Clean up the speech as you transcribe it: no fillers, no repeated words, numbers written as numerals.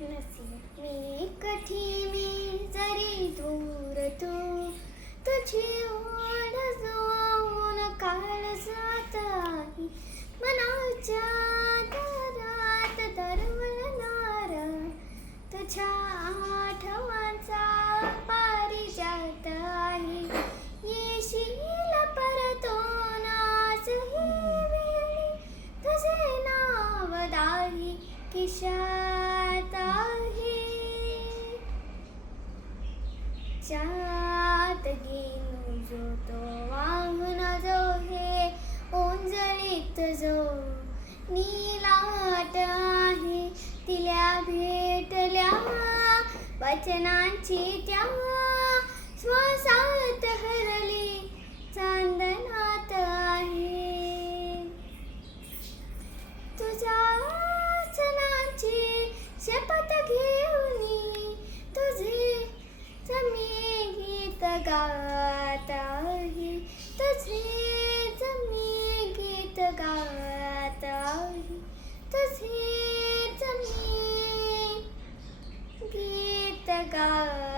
मी कठी मी जरी दूर तू तुझी ओढ जाऊन काळजात आहे मनाच्या दारात दरवळणार तुझ्या आठवणचा पारिजात आहे येशील परतून आज ही वेळी तुझे नाव दाही खिशात आहे चात घेऊन जो तो वाहन जो हे ओंजळीत जो नीलाट आहे तिला भेटल्या वचनांची त्या श्वासात हरली चांदणात आहे तुझ्या वचनांची शपथ घेऊन तुझे मी गीत गात आहे तुझे मी गीत गात आहे तुझे मी गीत गात